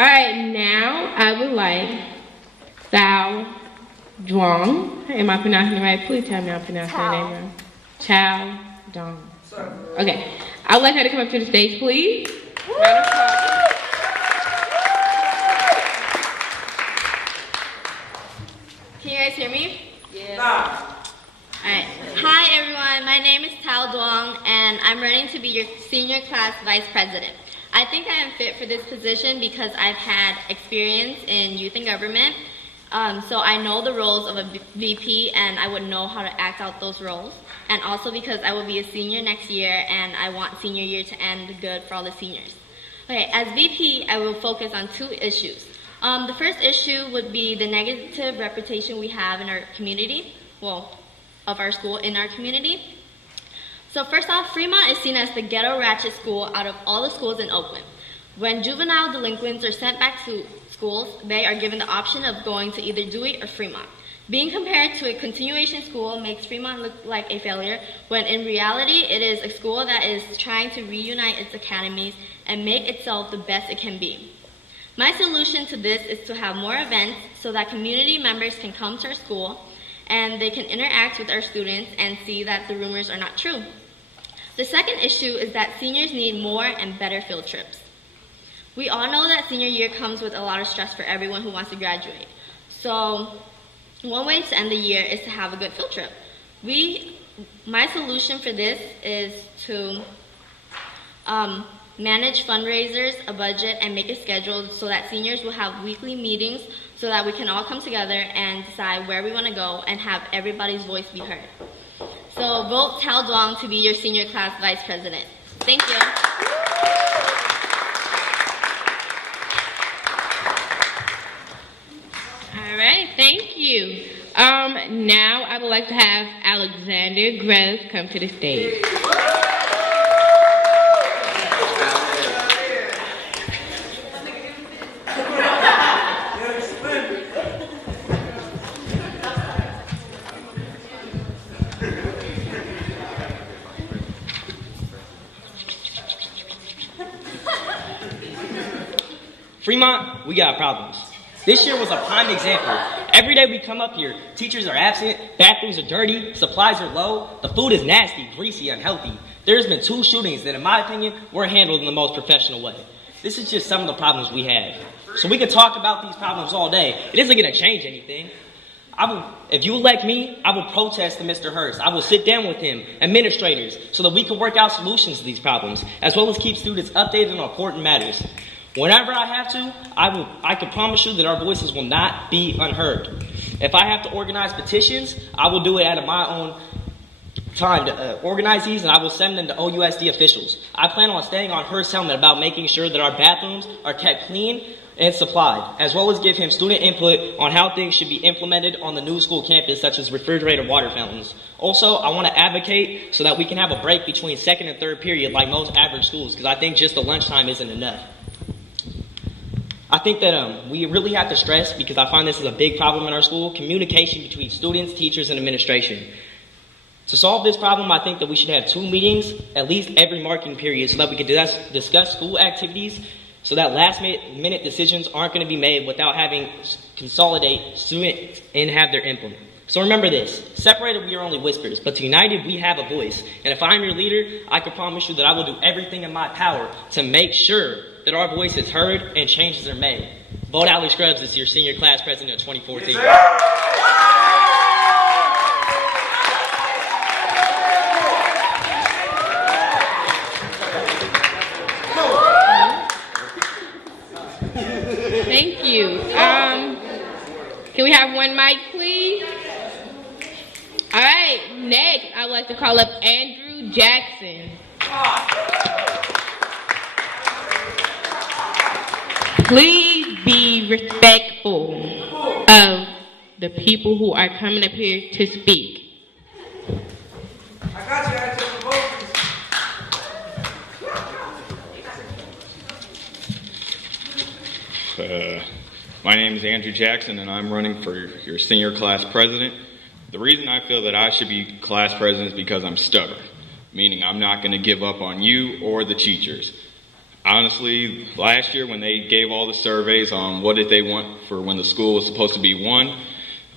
All right, now I would like Thao Duong. Am I pronouncing it right? Please tell me I'm pronouncing her name wrong. Chow Dong. Okay, I would like her to come up to the stage, please. Can you guys hear me? Yeah. Alright. Hi everyone, my name is Thao Duong and I'm running to be your senior class vice president. I think I am fit for this position because I've had experience in youth and government. So I know the roles of a VP and I would know how to act out those roles. And also because I will be a senior next year and I want senior year to end good for all the seniors. Okay, as VP, I will focus on 2 issues. The first issue would be the negative reputation we have in our community, well, of our school in our community. So first off, Fremont is seen as the ghetto ratchet school out of all the schools in Oakland. When juvenile delinquents are sent back to schools, they are given the option of going to either Dewey or Fremont. Being compared to a continuation school makes Fremont look like a failure, when in reality it is a school that is trying to reunite its academies and make itself the best it can be. My solution to this is to have more events so that community members can come to our school and they can interact with our students and see that the rumors are not true. The second issue is that seniors need more and better field trips. We all know that senior year comes with a lot of stress for everyone who wants to graduate. So one way to end the year is to have a good field trip. My solution for this is to manage fundraisers, a budget, and make a schedule so that seniors will have weekly meetings so that we can all come together and decide where we want to go and have everybody's voice be heard. So vote Thao Duong to be your senior class vice president. Thank you. All right, thank you. Now I would like to have Alexander Grez come to the stage. Fremont, we got problems. This year was a prime example. Every day we come up here, teachers are absent, bathrooms are dirty, supplies are low, the food is nasty, greasy, unhealthy. There's been 2 shootings that, in my opinion, were handled in the most professional way. This is just some of the problems we have. So we could talk about these problems all day. It isn't going to change anything. If you elect me, I will protest to Mr. Hurst. I will sit down with him, administrators, so that we can work out solutions to these problems, as well as keep students updated on important matters. Whenever I have to, I can promise you that our voices will not be unheard. If I have to organize petitions, I will do it out of my own time to organize these, and I will send them to OUSD officials. I plan on staying on Hurst's helmet about making sure that our bathrooms are kept clean and supplied, as well as give him student input on how things should be implemented on the new school campus, such as refrigerated water fountains. Also, I want to advocate so that we can have a break between second and third period like most average schools, because I think just the lunchtime isn't enough. I think that we really have to stress, because I find this is a big problem in our school, communication between students, teachers, and administration. To solve this problem, I think that we should have 2 meetings, at least every marking period, so that we can discuss school activities, so that last-minute decisions aren't going to be made without having consolidate students and have their input. So remember this, separated we are only whispers, but united we have a voice. And if I'm your leader, I can promise you that I will do everything in my power to make sure that our voice is heard and changes are made. Vote Alex Scruggs as your senior class president of 2014. Thank you. Can we have one mic, please? All right, next, I would like to call up Andrew Jackson. Please be respectful of the people who are coming up here to speak. I got you. I took the vote. My name is Andrew Jackson, and I'm running for your senior class president. The reason I feel that I should be class president is because I'm stubborn, meaning I'm not going to give up on you or the teachers. Honestly, last year when they gave all the surveys on what did they want for when the school was supposed to be one,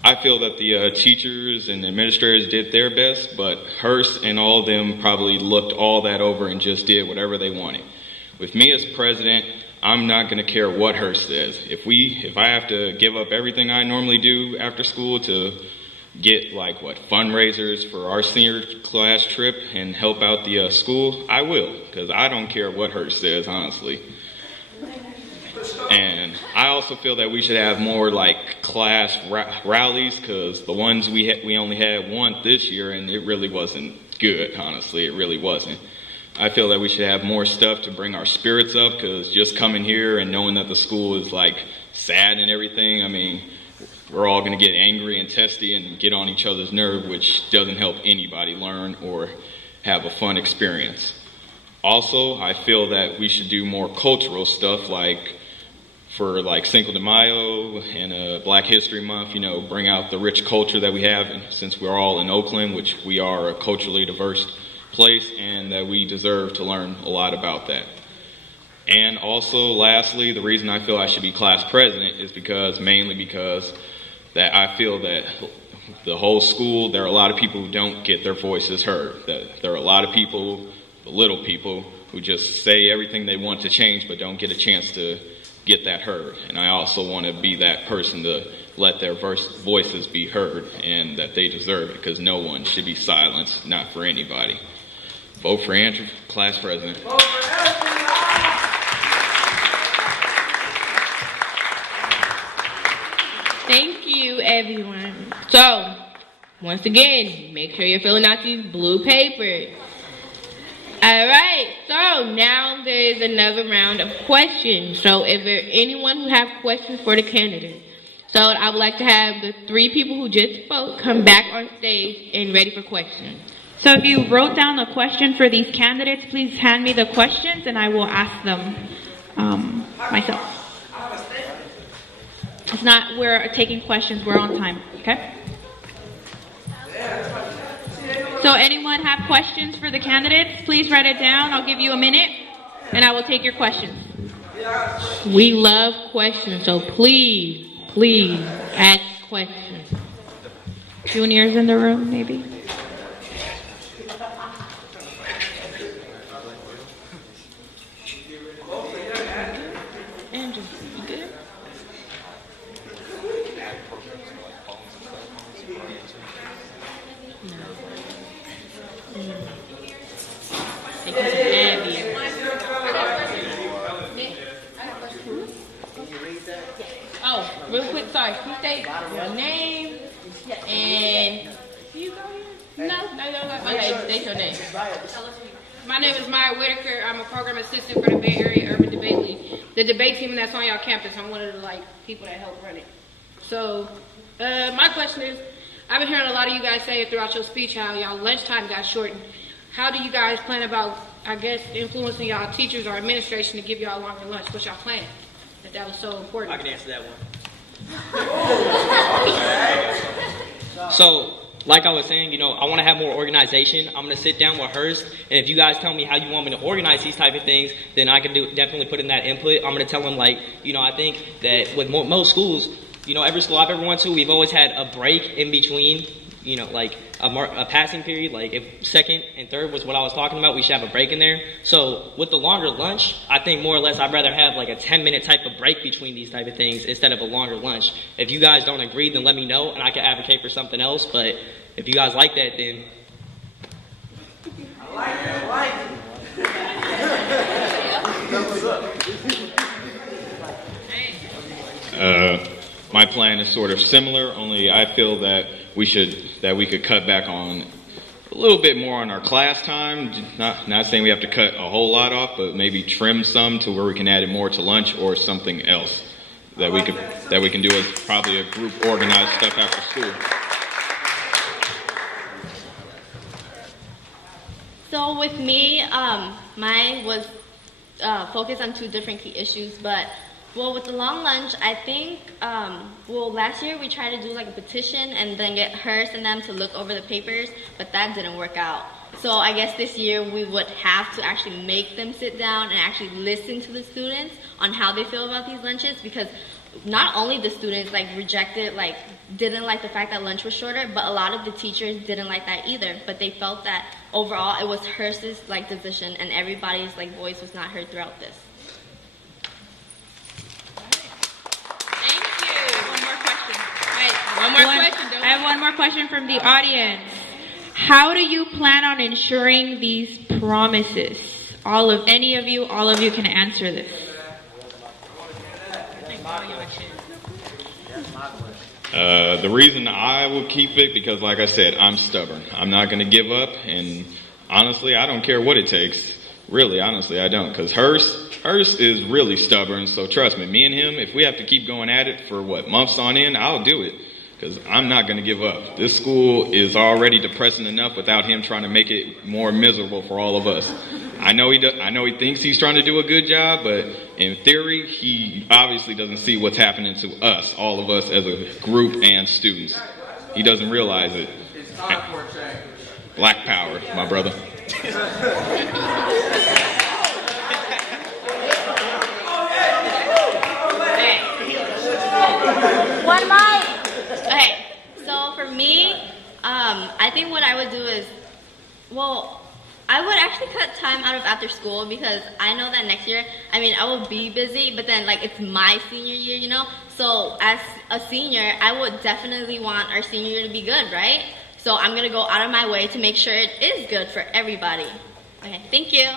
I feel that the teachers and administrators did their best, but Hearst and all of them probably looked all that over and just did whatever they wanted. With me as president, I'm not going to care what Hearst says. If I have to give up everything I normally do after school to get fundraisers for our senior class trip and help out the school, I will, because I don't care what Hearst says, honestly. And I also feel that we should have more class rallies, because the ones we only had one this year, and it really wasn't good, honestly. It really wasn't. I feel that we should have more stuff to bring our spirits up, because just coming here and knowing that the school is sad and everything, I mean, we're all going to get angry and testy and get on each other's nerve, which doesn't help anybody learn or have a fun experience. Also, I feel that we should do more cultural stuff, for Cinco de Mayo and Black History Month, bring out the rich culture that we have, and since we're all in Oakland, which we are a culturally diverse place, and that we deserve to learn a lot about that. And also, lastly, the reason I feel I should be class president is mainly because that I feel that the whole school, there are a lot of people who don't get their voices heard. That there are a lot of people, the little people, who just say everything they want to change but don't get a chance to get that heard. And I also want to be that person to let their voices be heard, and that they deserve it, because no one should be silenced, not for anybody. Vote for Andrew, class president. Vote for Andrew. Thank you, everyone. So, once again, make sure you're filling out these blue papers. All right, so now there is another round of questions. So if there anyone who have questions for the candidate. So I would like to have the 3 people who just spoke come back on stage and ready for questions. So if you wrote down a question for these candidates, please hand me the questions and I will ask them myself. It's not we're taking questions, we're on time, okay? So anyone have questions for the candidates? Please write it down. I'll give you a minute and I will take your questions. We love questions, so please ask questions. Juniors in the room, maybe? Andrew, you good? Oh, real quick, sorry. Can you state your name and you go here? No. Okay, state your name. My name is Maya Whitaker. I'm a program assistant for the Bay Area Urban Debate League. The debate team that's on y'all campus. I'm one of the people that help run it. So, my question is, I've been hearing a lot of you guys say throughout your speech how y'all lunchtime got shortened. How do you guys plan about, influencing y'all teachers or administration to give y'all a longer lunch? What's y'all plan? That was so important. I can answer that one. So, like I was saying, I want to have more organization. I'm going to sit down with Hearst, and if you guys tell me how you want me to organize these type of things, then I can definitely put in that input. I'm going to tell them, I think that with most schools, every school I've ever went to, we've always had a break in between, a passing period. If second and third was what I was talking about, we should have a break in there. So with the longer lunch, I think more or less I'd rather have a 10-minute type of break between these type of things instead of a longer lunch. If you guys don't agree, then let me know and I can advocate for something else. But if you guys like that, then I like it. My plan is sort of similar, only I feel that we could cut back on a little bit more on our class time. Not saying we have to cut a whole lot off, but maybe trim some to where we can add it more to lunch or something else that we can do as probably a group organized stuff after school. So with me, mine was focused on 2 different key issues, but Well, with the long lunch, I think, last year we tried to do like a petition and then get Hers and them to look over the papers, but that didn't work out. So I guess this year we would have to actually make them sit down and actually listen to the students on how they feel about these lunches, because not only the students didn't like the fact that lunch was shorter, but a lot of the teachers didn't like that either. But they felt that overall it was Hers' decision, and everybody's voice was not heard throughout this. One more question. I have one more question from the audience. How do you plan on ensuring these promises? All of you can answer this. The reason I will keep it, because like I said, I'm stubborn. I'm not going to give up, and honestly, I don't care what it takes. Really, honestly, I don't, because Hers is really stubborn, so trust me, me and him, if we have to keep going at it for months on end, I'll do it, because I'm not going to give up. This school is already depressing enough without him trying to make it more miserable for all of us. I know he thinks he's trying to do a good job, but in theory, he obviously doesn't see what's happening to us, all of us as a group and students. He doesn't realize it. Black power, my brother. Okay, so for me, I think what I would do is, I would actually cut time out of after school, because I know that next year, I will be busy, but then it's my senior year, So as a senior, I would definitely want our senior year to be good, right? So I'm going to go out of my way to make sure it is good for everybody. Okay, thank you.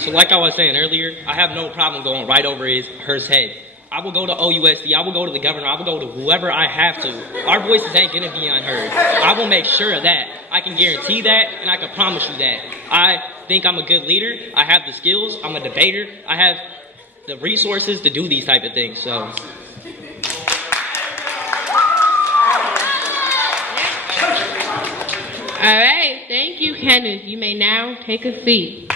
So like I was saying earlier, I have no problem going right over Hers' head. I will go to OUSD, I will go to the governor, I will go to whoever I have to. Our voices ain't gonna be unheard. I will make sure of that. I can guarantee that, and I can promise you that. I think I'm a good leader, I have the skills, I'm a debater, I have the resources to do these type of things, so. All right, thank you, Kenneth. You may now take a seat.